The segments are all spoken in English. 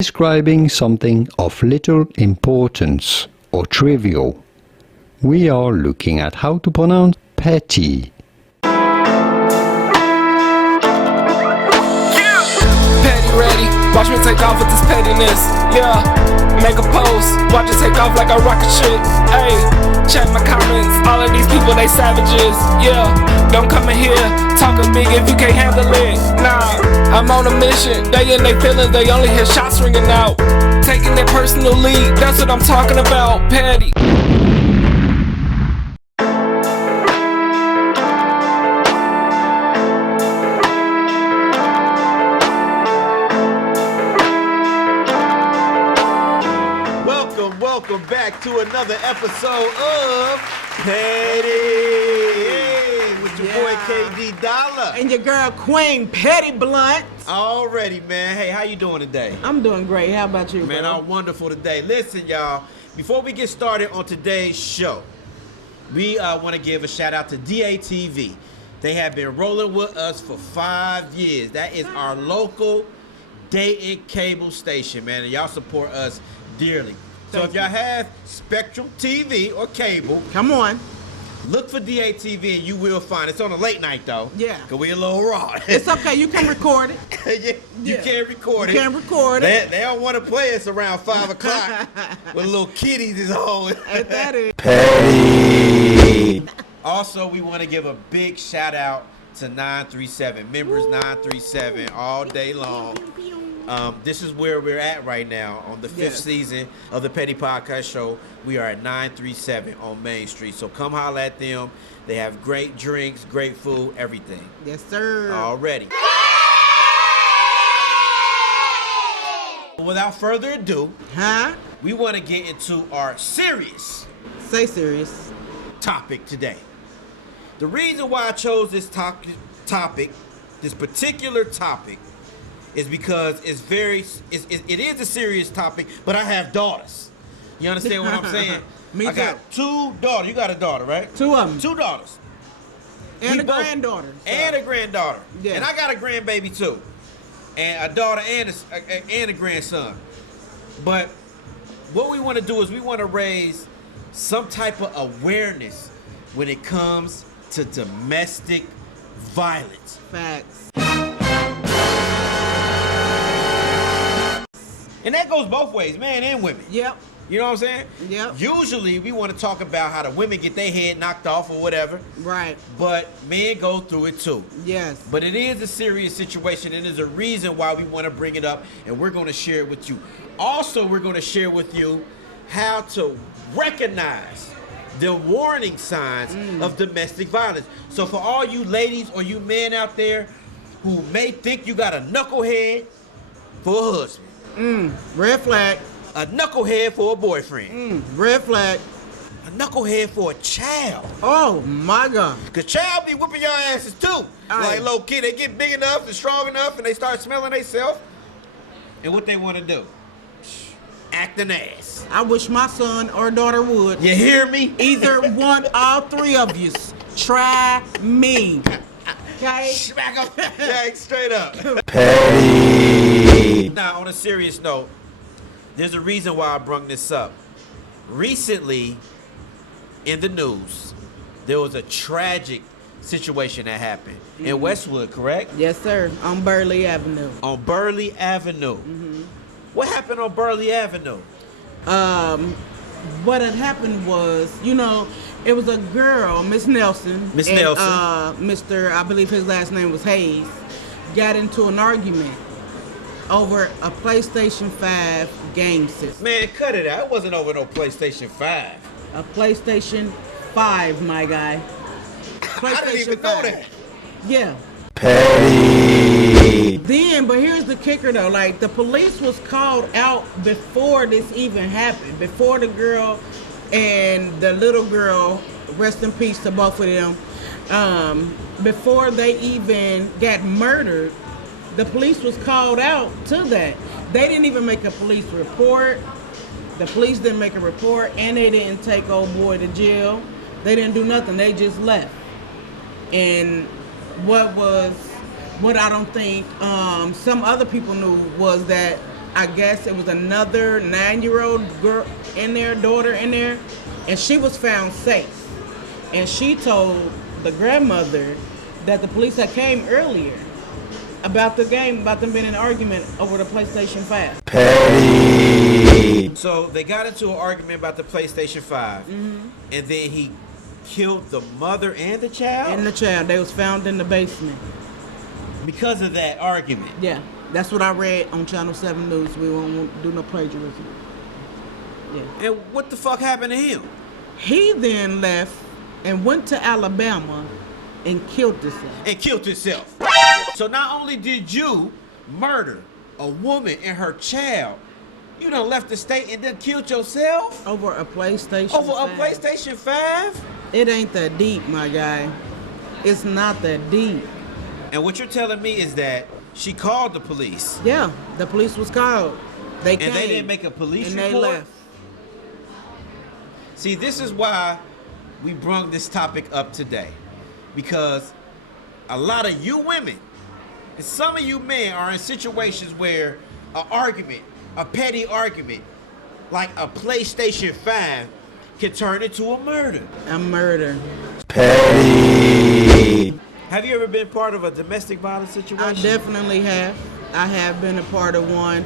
describing something of little importance or trivial. We are looking at how to pronounce petty. Petty ready, watch me take off with this pettiness. Yeah, make a post, watch it take off like a rocket ship. Ayy, check my comments, all of these people they savages. Yeah, don't come in here talking big if you can't handle it. Nah, I'm on a mission, they in their feelings, they only hear shots ringing out. Taking their personal lead, that's what I'm talking about. Petty. Welcome back to another episode of Petty with your boy KD Dollar and your girl Queen Petty Blunt. Already, man. Hey, how you doing today? I'm doing great. How about you, man? Bro? I'm wonderful today. Listen, y'all. Before we get started on today's show, we want to give a shout out to DATV. They have been rolling with us for 5 years. That is our local dating cable station, man. And y'all support us dearly. So if y'all have Spectrum TV or cable, come on, look for DATV and you will find it. It's on a late night though. Yeah. Cause we a little raw. It's okay. You can record it. You can record it. You can record it. They don't want to play us around 5 o'clock with little kiddies is on. That is Petty. Also, we want to give a big shout out to 937 members. 937 all day long. This is where we're at right now on the 5th season of the Petty Podcast Show. We are at 937 on Main Street. So come holler at them. They have great drinks, great food, everything. Yes, sir. Already. Without further ado, we want to get into our serious topic today. The reason why I chose this topic, this particular topic, is because it is a serious topic, but I have daughters. You understand what I'm saying? Me too. I got 2 daughters. You got a daughter, right? 2 of them. 2 daughters. And a granddaughter. So. And a granddaughter. Yeah. And I got a grandbaby too. And a daughter and a grandson. But what we want to do is we want to raise some type of awareness when it comes to domestic violence. Facts. And that goes both ways, man and women. Yep. You know what I'm saying? Yep. Usually we want to talk about how the women get their head knocked off or whatever. Right. But men go through it too. Yes. But it is a serious situation and there's a reason why we want to bring it up and we're going to share it with you. Also, we're going to share with you how to recognize the warning signs of domestic violence. So for all you ladies or you men out there who may think you got a knucklehead for a husband. Red flag. A knucklehead for a boyfriend. Red flag. A knucklehead for a child. Oh my God. Cause child be whooping your asses too. Like little kid, they get big enough and strong enough and they start smelling themselves. And what they want to do? Act an ass. I wish my son or daughter would. You hear me? Either one, all 3 of you. Try me. Okay? Smack up. Yeah, straight up. Petty. Now, on a serious note, there's a reason why I brung this up. Recently, in the news, there was a tragic situation that happened in Westwood, correct? Yes, sir. On Burley Avenue. On Burley Avenue. What happened on Burley Avenue? What had happened was, it was a girl, Miss Nelson. Miss and, Nelson. Mr. I believe his last name was Hayes, got into an argument over a PlayStation 5 game system. Man, cut it out. It wasn't over no PlayStation 5. A PlayStation 5, my guy. I didn't even know that. Yeah. Petty. Then, but here's the kicker though, like the police was called out before this even happened, before the girl and the little girl, rest in peace to both of them, before they even got murdered, the police was called out to that. They didn't even make a police report. The police didn't make a report and they didn't take old boy to jail. They didn't do nothing, they just left. And what I don't think some other people knew was that I guess it was another 9-year-old girl in there, daughter in there, and she was found safe. And she told the grandmother that the police had came earlier about the game, about them being in an argument over the PlayStation 5. Petty. So they got into an argument about the PlayStation 5, and then he killed the mother and the child? And the child. They was found in the basement. Because of that argument? Yeah. That's what I read on Channel 7 News. We won't do no plagiarism. Yeah. And what the fuck happened to him? He then left and went to Alabama and killed himself. So not only did you murder a woman and her child, you done left the state and then killed yourself? Over a PlayStation 5. Over a PlayStation 5? It ain't that deep, my guy. It's not that deep. And what you're telling me is that she called the police. Yeah, the police was called. They came. And they didn't make a police report? And they left. See, this is why we brought this topic up today. Because a lot of you women and some of you men are in situations where an argument, a petty argument, like a PlayStation 5, can turn into a murder. A murder. Petty. Have you ever been part of a domestic violence situation? I definitely have. I have been a part of one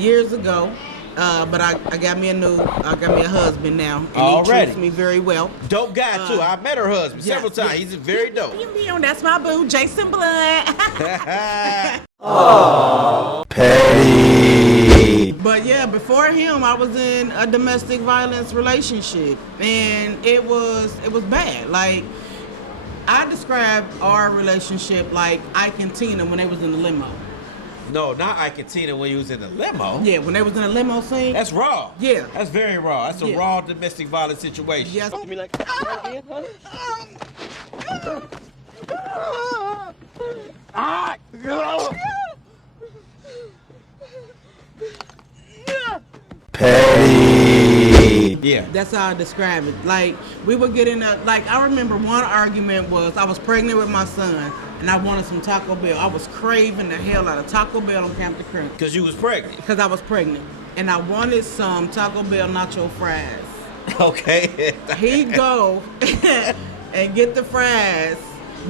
years ago. But I got me a husband now, and Already. he treats me very well. Dope guy too. I met her husband several times. Yes. He's very dope. That's my boo, Jason Blood. Petty. But yeah, before him, I was in a domestic violence relationship, and it was bad. Like, I described our relationship like Ike and Tina when they was in the limo. No, not Ike and Tina when you was in the limo. Yeah, when they was in the limo scene. That's raw. Yeah. That's very raw. That's a raw domestic violence situation. Yes. Petty. Yeah. That's how I describe it. Like, we would get in a, like, I remember one argument was I was pregnant with my son, and I wanted some Taco Bell. I was craving the hell out of Taco Bell on Camp the Crunch. Because you was pregnant. Because I was pregnant. And I wanted some Taco Bell nacho fries. Okay. He go and get the fries,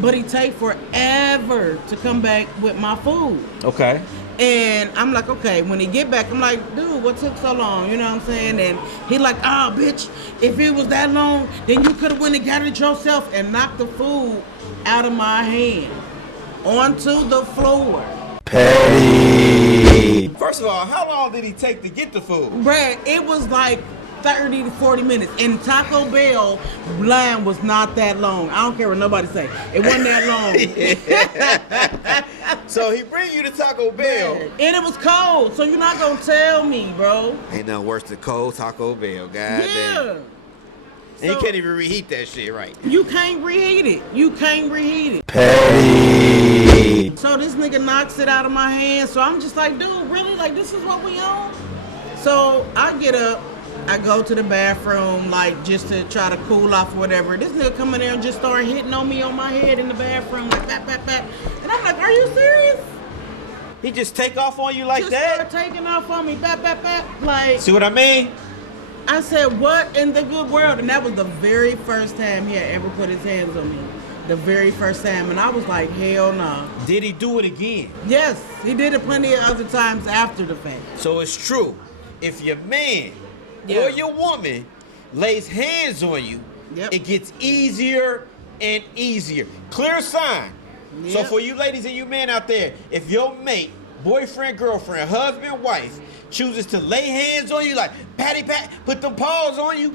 but he take forever to come back with my food. Okay. And I'm like, okay, when he get back, I'm like, dude, what took so long? You know what I'm saying? And he like, oh, bitch, if it was that long, then you could have went and got it yourself, and knocked the food out of my hand onto the floor. Petty. First of all, how long did he take to get the food? Bruh, it was like 30 to 40 minutes. And Taco Bell line was not that long. I don't care what nobody say. It wasn't that long. So he bring you to Taco Bell. And it was cold, so you're not gonna tell me, bro. Ain't nothing worse than cold Taco Bell, goddamn. Yeah. And you can't even reheat that shit, right? You can't reheat it. You can't reheat it. Petty. So this nigga knocks it out of my hand. So I'm just like, dude, really? Like, this is what we on? So I get up. I go to the bathroom, like, just to try to cool off or whatever. This nigga come in there and just start hitting on me on my head in the bathroom, like, bap, bap, bap. And I'm like, are you serious? He just take off on you like just that? Start taking off on me, bap, bap, bap. Like, See what I mean? I said, what in the good world? And that was the very first time he had ever put his hands on me. The very first time. And I was like, hell no. Did he do it again? Yes, he did it plenty of other times after the fact. So it's true. If your man or your woman lays hands on you, it gets easier and easier. Clear sign. So for you ladies and you men out there, if your mate, boyfriend, girlfriend, husband, wife, chooses to lay hands on you like patty pat, put them paws on you,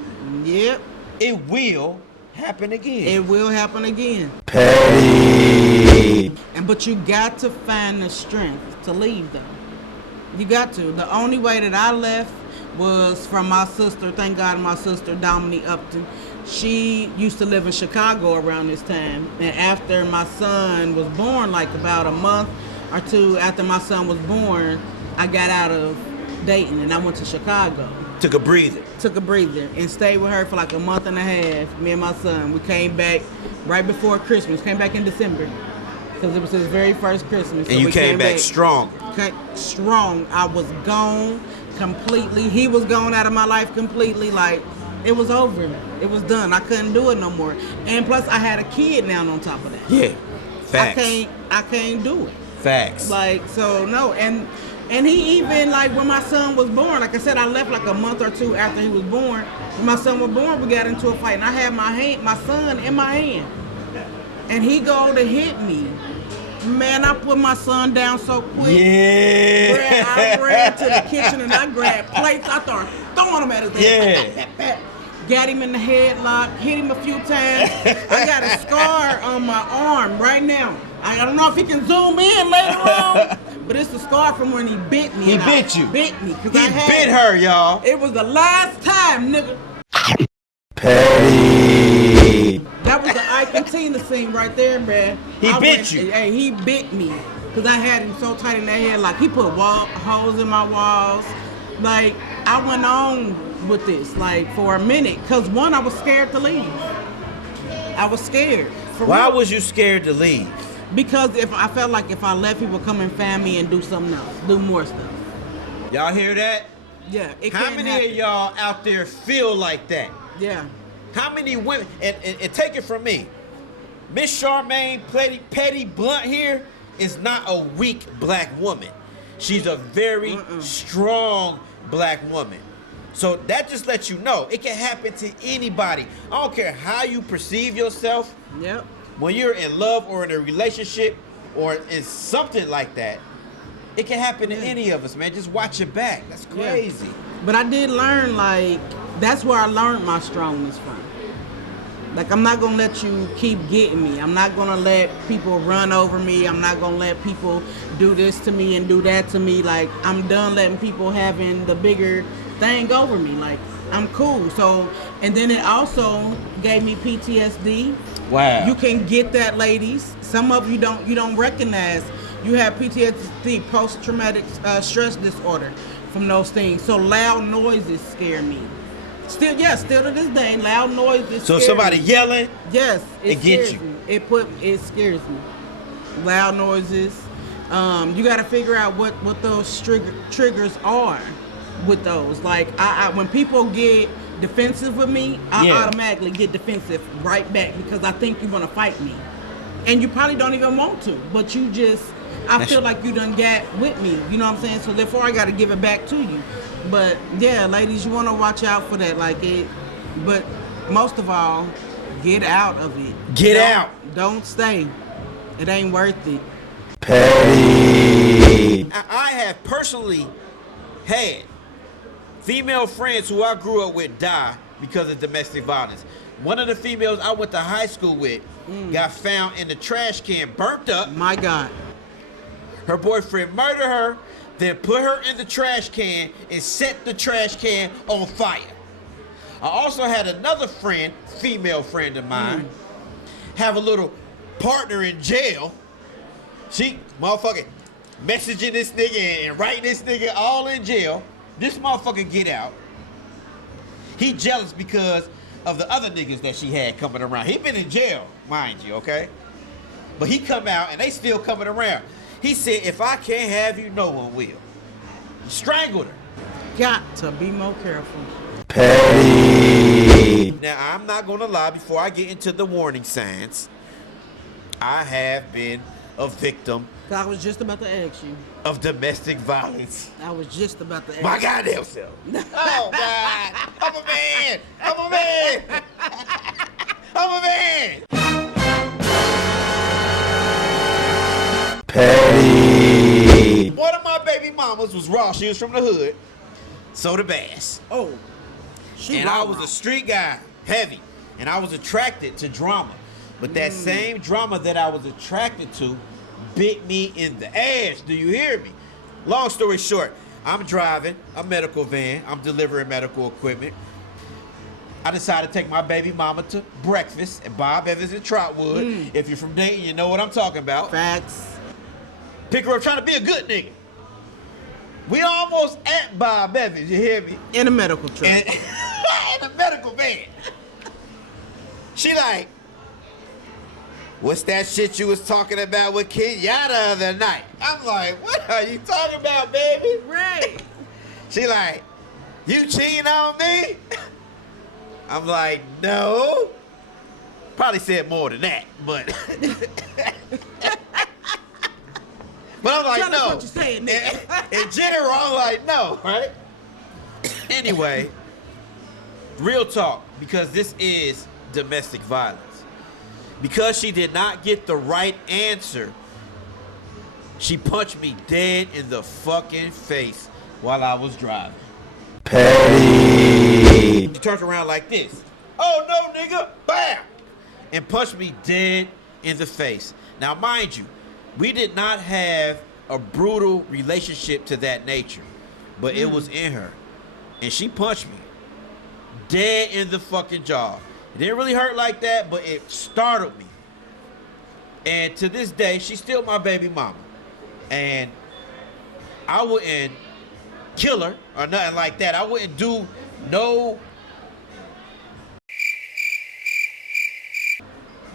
it will happen again. It will happen again. Petty. But you got to find the strength to leave though. You got to. The only way that I left was from my sister. Thank God my sister, Dominique Upton. She used to live in Chicago around this time. And after my son was born, like about a month or two after my son was born, I got out of Dayton and I went to Chicago. Took a breather. And stayed with her for like a month and a half, me and my son. We came back right before Christmas, came back in December. Because it was his very first Christmas. And so you came back stronger. strong. I was gone completely. He was gone out of my life completely. Like, it was over. It was done. I couldn't do it no more. And plus, I had a kid now on top of that. Yeah. Facts. I can't do it. Facts. Like, so no. And he even, like, when my son was born, like I said, I left like a month or two after he was born. When my son was born, we got into a fight, and I had my son in my hand, and he go to hit me. Man, I put my son down so quick. Yeah. I ran to the kitchen and I grabbed plates. I started throwing them at his head. Yeah. Got him in the headlock, hit him a few times. I got a scar on my arm right now. I don't know if he can zoom in later on, but it's the scar from when he bit me. He bit you. Bit me. He bit her, y'all. It was the last time, nigga. Petty. That was the Ike and Tina scene right there, man. He bit you. Hey, he bit me. Because I had him so tight in that head. Like, he put holes in my walls. Like, I went on with this, like, for a minute. Because, one, I was scared to leave. I was scared. Why was you scared to leave? Because I felt like if I left, he would come and find me and do something else. Do more stuff. Y'all hear that? Yeah, it How can't many happen. of y'all out there feel like that? Yeah. How many women, and take it from me, Miss Charmaine Petty Blunt here is not a weak black woman. She's a very strong black woman. So that just lets you know it can happen to anybody. I don't care how you perceive yourself. Yep. When you're in love or in a relationship or in something like that, it can happen to any of us, man. Just watch your back. That's crazy. Yeah. But I did learn, like, that's where I learned my strongness from. Like, I'm not gonna let you keep getting me. I'm not gonna let people run over me. I'm not gonna let people do this to me and do that to me. Like, I'm done letting people having the bigger thing over me. Like, I'm cool. So, and then it also gave me PTSD. Wow. You can get that, ladies. Some of you don't recognize you have PTSD, post-traumatic stress disorder, from those things. So loud noises scare me. Still to this day, loud noises. So somebody me. yelling, yes, it gets scares you. Me. It scares me. Loud noises. You got to figure out what those triggers are with those. Like, I when people get defensive with me, I automatically get defensive right back because I think you're gonna fight me, and you probably don't even want to, but you just. I feel like you done got with me, you know what I'm saying? So therefore I gotta give it back to you. But yeah, ladies, you wanna watch out for that, like it. But most of all, get out of it. Get out. Don't stay. It ain't worth it. Petty. I have personally had female friends who I grew up with die because of domestic violence. One of the females I went to high school with got found in the trash can, burnt up. My God. Her boyfriend murdered her, then put her in the trash can and set the trash can on fire. I also had another friend, female friend of mine, have a little partner in jail. She motherfucking messaging this nigga and writing this nigga all in jail. This motherfucker get out. He jealous because of the other niggas that she had coming around. He been in jail, mind you, okay? But he come out and they still coming around. He said, if I can't have you, no one will. He strangled her. Got to be more careful. Petty. Now, I'm not going to lie, before I get into the warning signs, I have been a victim I was just about to ask you. of domestic violence. I was just about to ask My you. goddamn self. Oh, God. I'm a man. I'm a man. I'm a man. Petty. One of my baby mamas was raw. She was from the hood. Soda Bass. Oh. And I was a street guy, heavy. And I was attracted to drama. But that same drama that I was attracted to bit me in the ass. Do you hear me? Long story short, I'm driving a medical van. I'm delivering medical equipment. I decided to take my baby mama to breakfast at Bob Evans in Trotwood. If you're from Dayton, you know what I'm talking about. Facts. Pick her up trying to be a good nigga. We almost at Bob Evans, you hear me? In a medical truck. And in a medical van. She like, what's that shit you was talking about with Kenyatta the other night? I'm like, what are you talking about, baby? Right. She like, you cheating on me? I'm like, no. Probably said more than that, but but I'm like, Tell us no. what you saying, nigga. In general, I'm like, no, right? Anyway, real talk, because this is domestic violence. Because she did not get the right answer, she punched me dead in the fucking face while I was driving. Petty. She turned around like this. Oh no, nigga! Bam! And punched me dead in the face. Now, mind you, we did not have a brutal relationship to that nature, but it was in her. And she punched me dead in the fucking jaw. It didn't really hurt like that, but it startled me. And to this day, she's still my baby mama. And I wouldn't kill her or nothing like that. I wouldn't do no.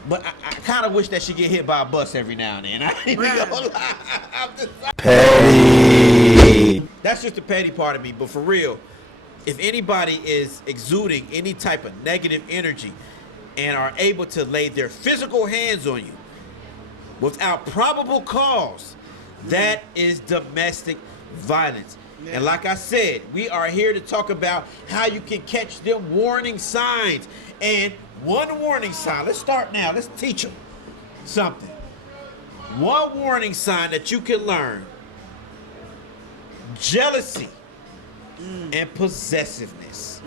But I kind of wish that she get hit by a bus every now and then. I ain't gonna lie. I'm just petty. That's just the petty part of me. But for real, if anybody is exuding any type of negative energy and are able to lay their physical hands on you without probable cause, that is domestic violence. Yeah. And like I said, we are here to talk about how you can catch them warning signs. And one warning sign, let's start now, let's teach them something. One warning sign that you can learn: jealousy and possessiveness.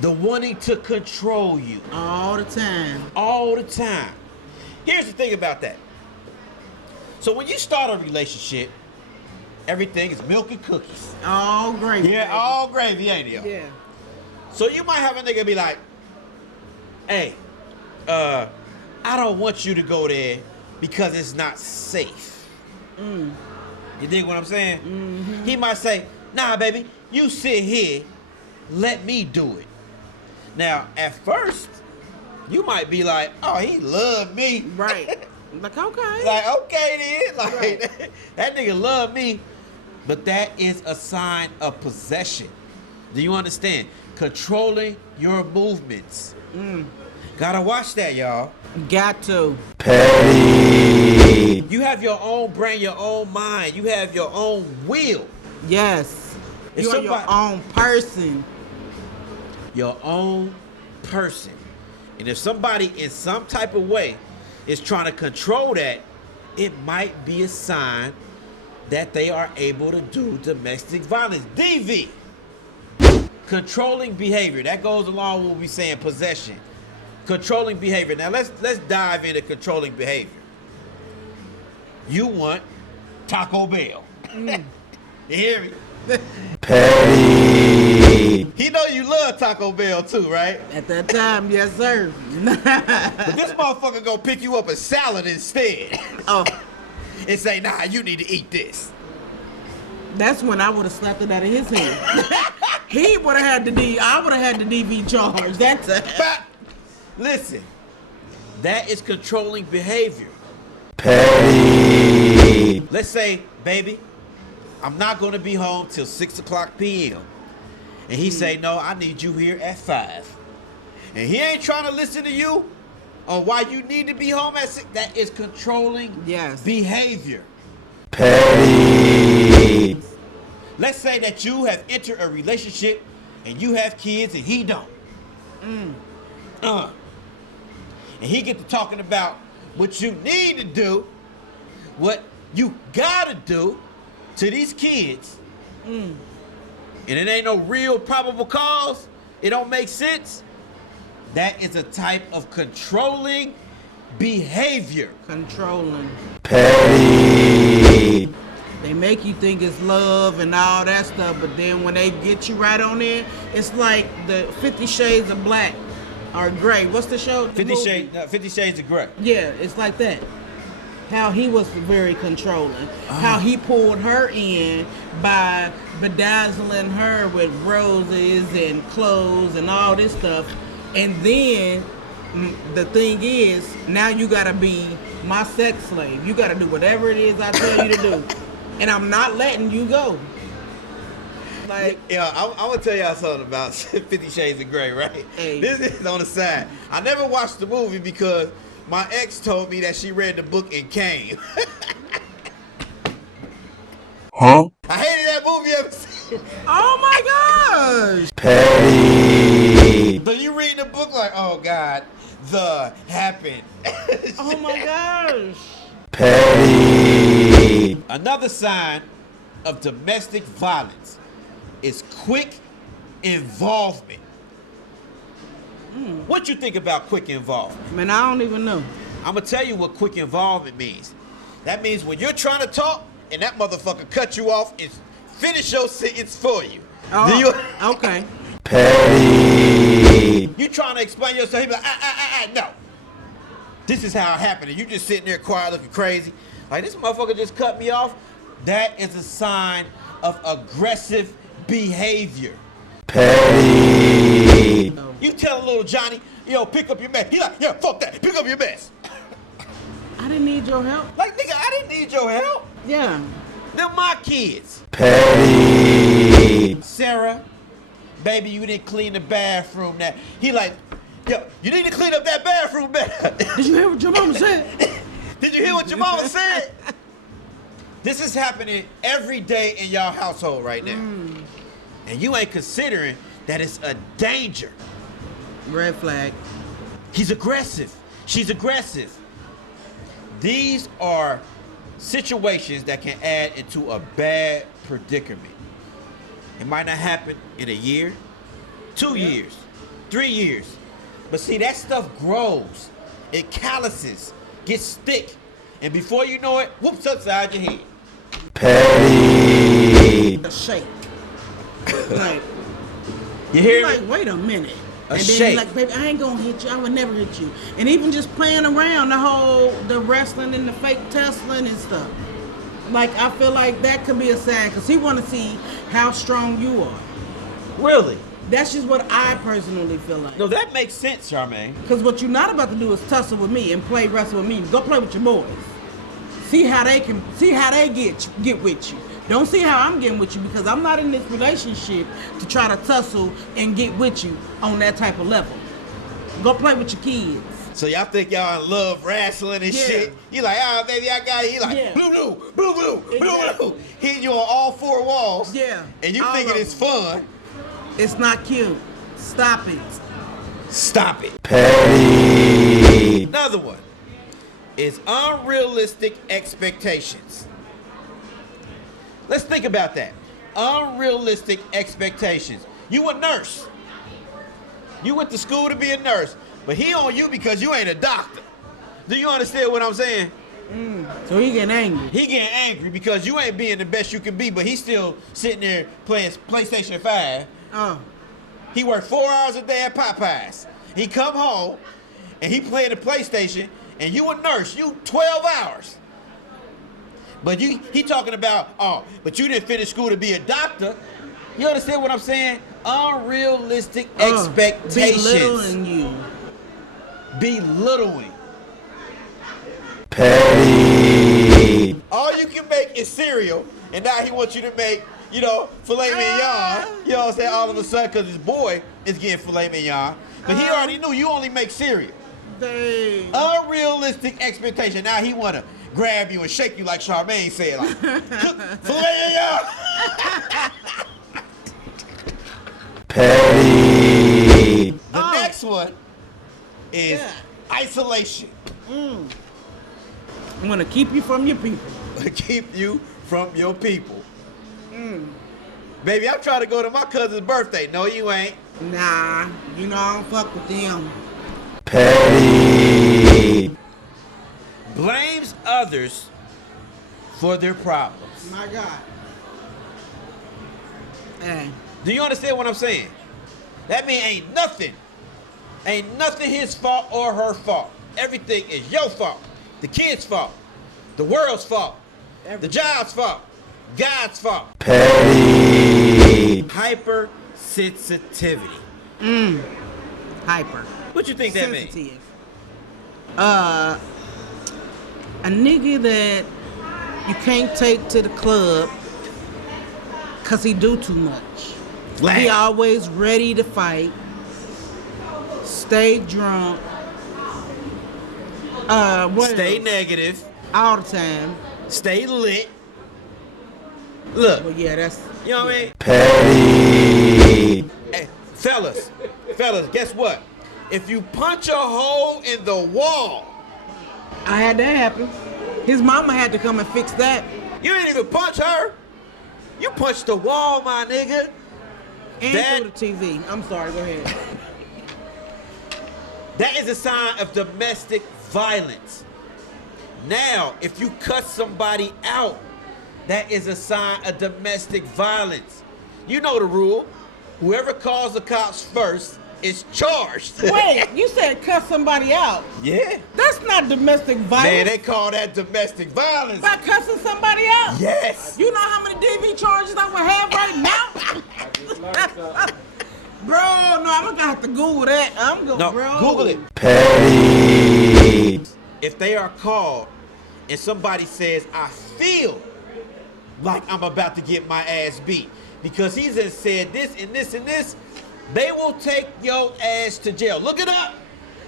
The wanting to control you. All the time. All the time. Here's the thing about that. So when you start a relationship, everything is milk and cookies. All gravy. Yeah, all gravy, ain't it? Yeah. So you might have a nigga be like, hey, I don't want you to go there because it's not safe. You dig what I'm saying? Mm-hmm. He might say, nah, baby, you sit here, let me do it. Now, at first, you might be like, oh, he love me. Right. Like, okay. Like, okay then. Like, right. That nigga love me. But that is a sign of possession. Do you understand? Controlling your movements. Gotta watch that, y'all. Got to. Petty. You have your own brain, your own mind. You have your own will. Yes. You are your own person. Your own person. And if somebody in some type of way is trying to control that, it might be a sign that they are able to do domestic violence. DV. Controlling behavior. That goes along with what we saying possession. Controlling behavior. Now let's dive into controlling behavior. You want Taco Bell. You hear me? Petty. He know you love Taco Bell too, right? At that time, yes, sir. But this motherfucker gonna pick you up a salad instead. Oh. And say, nah, you need to eat this. That's when I would have slapped it out of his hand. He would have had I would have had the DV charge. That's it. But listen, that is controlling behavior. Petty. Let's say, baby, I'm not gonna be home till 6 o'clock p.m. And he say, no, I need you here at 5. And he ain't trying to listen to you on why you need to be home at 6. That is controlling behavior. Petty. Let's say that you have entered a relationship and you have kids and he don't. And he get to talking about what you need to do, what you gotta do to these kids. And it ain't no real probable cause. It don't make sense. That is a type of controlling behavior. Controlling. Petty. They make you think it's love and all that stuff, but then when they get you right on in, it's like the 50 Shades of Black or Gray. What's the show? 50 Shades of Grey. Yeah, it's like that. How he was very controlling. How he pulled her in by bedazzling her with roses and clothes and all this stuff. And then the thing is, now you gotta be my sex slave. You got to do whatever it is I tell you to do, and I'm not letting you go. Like, yeah, I'm gonna tell y'all something about 50 Shades of Grey, right? Hey. This is on the side. I never watched the movie because my ex told me that she read the book and came. Huh? I hated that movie ever since. oh my gosh. Petty. So you read the book like, oh God, the happened. Oh my gosh. Petty. Another sign of domestic violence is quick involvement. What you think about quick involvement? Man, I don't even know. I'm gonna tell you what quick involvement means. That means when you're trying to talk and that motherfucker cut you off and finish your sentence for you. Oh, Do you? okay. Petty. You trying to explain yourself? He be like, no. This is how it happened. And you just sitting there quiet, looking crazy. Like, this motherfucker just cut me off. That is a sign of aggressive behavior. Petty. You tell little Johnny, yo, pick up your mess. He like, yeah, fuck that. Pick up your mess. I didn't need your help. Like, nigga, I didn't need your help. Yeah. They're my kids. Petty. Sarah, baby, you didn't clean the bathroom. That he like, yo, you need to clean up that bathroom better. Did you hear what your mama said? Did you hear what your mama said? This is happening every day in y'all household right now. And you ain't considering that it's a danger. Red flag. He's aggressive. She's aggressive. These are situations that can add into a bad predicament. It might not happen in a year, 2 years, 3 years. But see, that stuff grows. It calluses, gets thick. And before you know it, whoops upside your head. Petty. A shake. Like, You hear you're me? like, wait a minute. A And then shake. you're like, baby, I ain't gonna hit you. I would never hit you. And even just playing around the wrestling and the fake tussling and stuff. Like, I feel like that could be a sign because he want to see how strong you are. Really? That's just what I personally feel like. No, that makes sense, Charmaine. Because what you're not about to do is tussle with me and play wrestle with me. Go play with your boys. See how they get with you. Don't see how I'm getting with you because I'm not in this relationship to try to tussle and get with you on that type of level. Go play with your kids. So y'all think y'all in love wrestling and Yeah. shit? You like, oh baby, I got it. He like, Yeah. blue, blue, blue, blue, blue, Exactly. blue. Hitting you on all four walls. Yeah. And you All thinking of it's them. fun. It's not cute. Stop it. Stop it. Petty. Another one is unrealistic expectations. Let's think about that. Unrealistic expectations. You a nurse. You went to school to be a nurse, but he on you because you ain't a doctor. Do you understand what I'm saying? So he getting angry. He getting angry because you ain't being the best you can be, but he's still sitting there playing PlayStation 5. Oh. He worked 4 hours a day at Popeyes. He come home and he playing the PlayStation, and you a nurse, you 12 hours. But he talking about, oh, but you didn't finish school to be a doctor. You understand what I'm saying? Unrealistic expectations. Belittling you. Belittling. Petty. All you can make is cereal, and now he wants you to make, filet mignon. You know what I'm saying? All of a sudden, because his boy is getting filet mignon. But he already knew you only make cereal. Dang. Unrealistic expectation. Now he want to grab you and shake you like Charmaine said. Like, filet mignon. Petty. The next one is isolation. I'm going to keep you from your people. Keep you from your people. Baby, I'm trying to go to my cousin's birthday. No, you ain't. Nah, I don't fuck with them. Petty. Blames others for their problems. My God. Hey. Do you understand what I'm saying? That mean ain't nothing his fault or her fault. Everything is your fault. The kid's fault. The world's fault. The job's fault. God's fault. Petty. Hypersensitivity. Hyper. What you think that means? Sensitive. A nigga that you can't take to the club because he do too much. Black. He always ready to fight. Stay drunk. Stay else? negative. All the time. Stay lit. Look, Well, yeah, that's... you know what I mean? Petty. Hey, fellas, guess what? If you punch a hole in the wall, I had that happen. His mama had to come and fix that. you ain't even punch her. You punched the wall, my nigga. And That- through the TV. I'm sorry, go ahead. That is a sign of domestic violence. Now, if you cut somebody out, that is a sign of domestic violence. You know the rule. Whoever calls the cops first is charged. Wait, you said cut somebody out. Yeah. That's not domestic violence. Man, they call that domestic violence. By cussing somebody out. Yes. You know how many DV charges I would have right now? Bro, no, I'm gonna have to Google that. No, bro. Google it. Petty. If they are called and somebody says, I feel like I'm about to get my ass beat because he just said this and this and this, they will take your ass to jail. Look it up.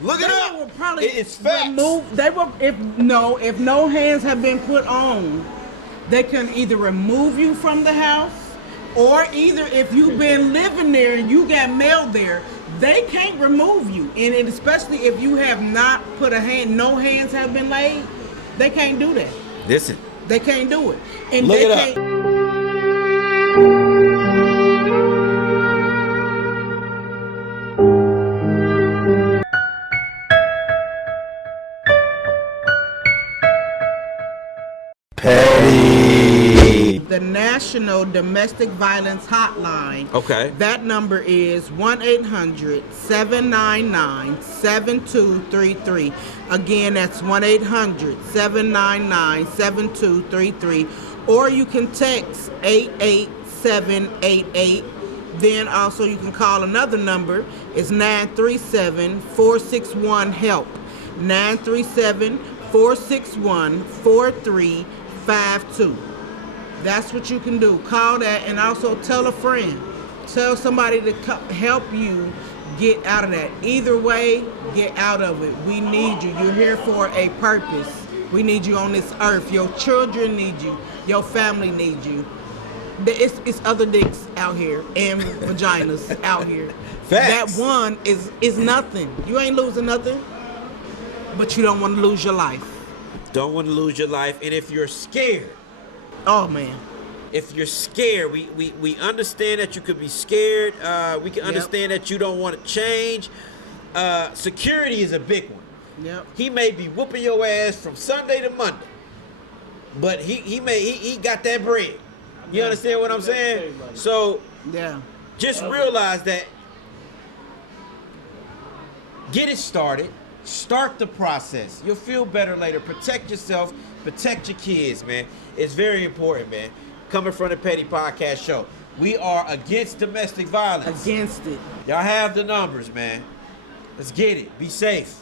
Look it They up. will probably It's facts. they will if no hands have been put on, they can either remove you from the house, or either if you've been living there and you got mail there, they can't remove you. And especially if you have not put no hands have been laid, they can't do that. Listen. They can't do it. And Look they it up. can't. Petty. The National Domestic Violence Hotline. Okay. That number is 1-800-799-7233. Again, that's 1-800-799-7233. Or you can text 88788. Then also you can call another number. It's 937-461-HELP. 937-461-4352. That's what you can do. Call that and also tell a friend. Tell somebody to help you get out of that. Either way, get out of it. We need you. You're here for a purpose. We need you on this earth. Your children need you. Your family needs you. It's other dicks out here and vaginas out here. Facts. That one is nothing. You ain't losing nothing, but you don't want to lose your life. Don't want to lose your life. And if you're scared, Oh man. if you're scared, we understand that you could be scared. We can understand that you don't want to change. Security is a big one. Yep. He may be whooping your ass from Sunday to Monday, but he got that bread. You understand what I'm saying? So Yeah. just realize that. Get it started. Start the process. You'll feel better later. Protect yourself. Protect your kids, man. It's very important, man. Coming from the Petty Podcast Show. We are against domestic violence. Against it. Y'all have the numbers, man. Let's get it. Be safe.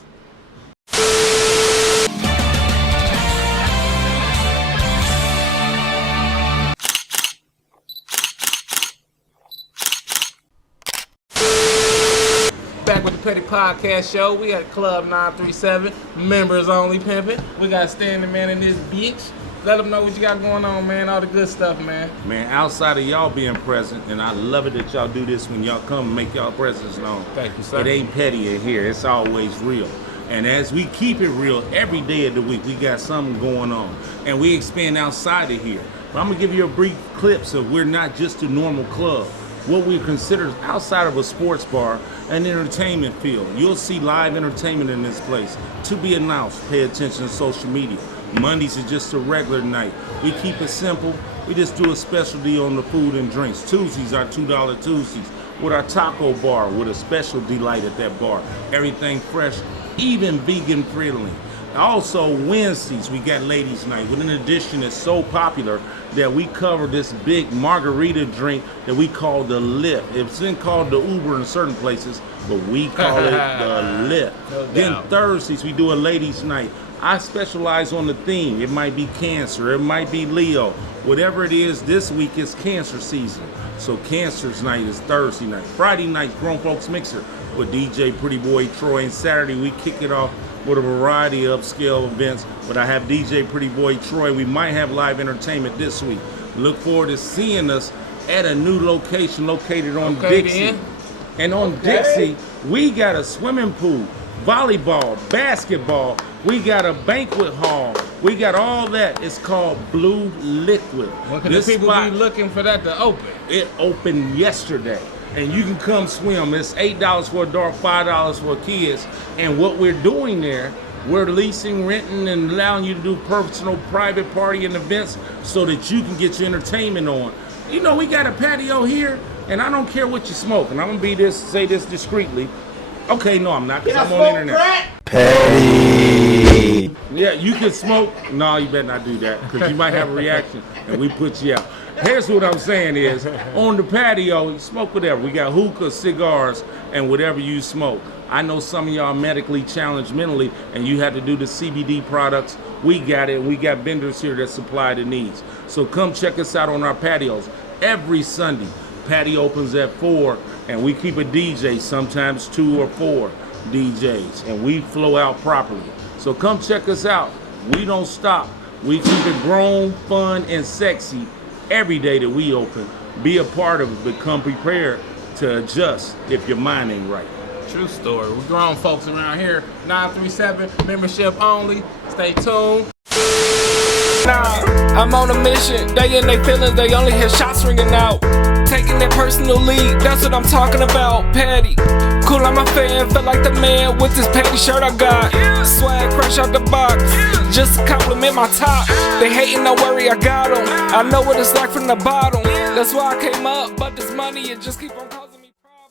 Back with the Petty Podcast Show. We at Club 937, members only pimping. We got Standing Man in this bitch. Let them know what you got going on, man. All the good stuff, man. Man, outside of y'all being present, and I love it that y'all do this when y'all come and make y'all presence known. Thank you, sir. It ain't petty in here. It's always real. And as we keep it real every day of the week, we got something going on. And we expand outside of here. But I'm going to give you a brief clips of we're not just a normal club. What we consider outside of a sports bar, an entertainment field. You'll see live entertainment in this place. To be announced, pay attention to social media. Mondays is just a regular night. We keep it simple. We just do a specialty on the food and drinks. Tuesdays are $2 Tuesdays with our taco bar with a special delight at that bar. Everything fresh, even vegan friendly. Also Wednesdays we got ladies night with an addition that's so popular that we cover this big margarita drink that we call the Lyft. It's been called the Uber in certain places, but we call it the Lyft. No Then doubt. Thursdays we do a ladies night I specialize on the theme. It might be Cancer, it might be Leo. Whatever it is, this week is Cancer season. So Cancer's night is Thursday night. Friday night, Grown Folks Mixer with DJ Pretty Boy Troy. And Saturday, we kick it off with a variety of upscale events. But I have DJ Pretty Boy Troy. We might have live entertainment this week. Look forward to seeing us at a new location located on Dixie. Then. And on Dixie, we got a swimming pool, volleyball, basketball. We got a banquet hall. We got all that. It's called Blue Liquid. When can the people be looking for that to open? It opened yesterday. And you can come swim. It's $8 for adults, $5 for kids. And what we're doing there, we're leasing, renting, and allowing you to do personal, private party and events so that you can get your entertainment on. You know, we got a patio here, and I don't care what you smoke. And I'm gonna say this discreetly. Okay, no, I'm not, because I'm on the internet. Petty. Yeah, you can smoke. No, you better not do that, because you might have a reaction, and we put you out. Here's what I'm saying is, on the patio, you smoke whatever. We got hookah, cigars, and whatever you smoke. I know some of y'all medically challenged mentally, and you have to do the CBD products. We got it, and we got vendors here that supply the needs. So come check us out on our patios every Sunday. Patio opens at 4, and we keep a DJ, sometimes 2 or 4 DJs, and we flow out properly. So come check us out. We don't stop. We keep it grown, fun, and sexy every day that we open. Be a part of it. Become prepared to adjust if your mind ain't right. True story. We grown folks around here. 937 membership only. Stay tuned. Nah, I'm on a mission. They in their feelings, they only hear shots ringing out. Taking their personal lead, that's what I'm talking about. Petty. Cool, I'm a fan, feel like the man with this petty shirt I got. Swag fresh out the box, just to compliment my top. They hating, no worry, I got them. I know what it's like from the bottom. That's why I came up, but this money, it just keep on causing.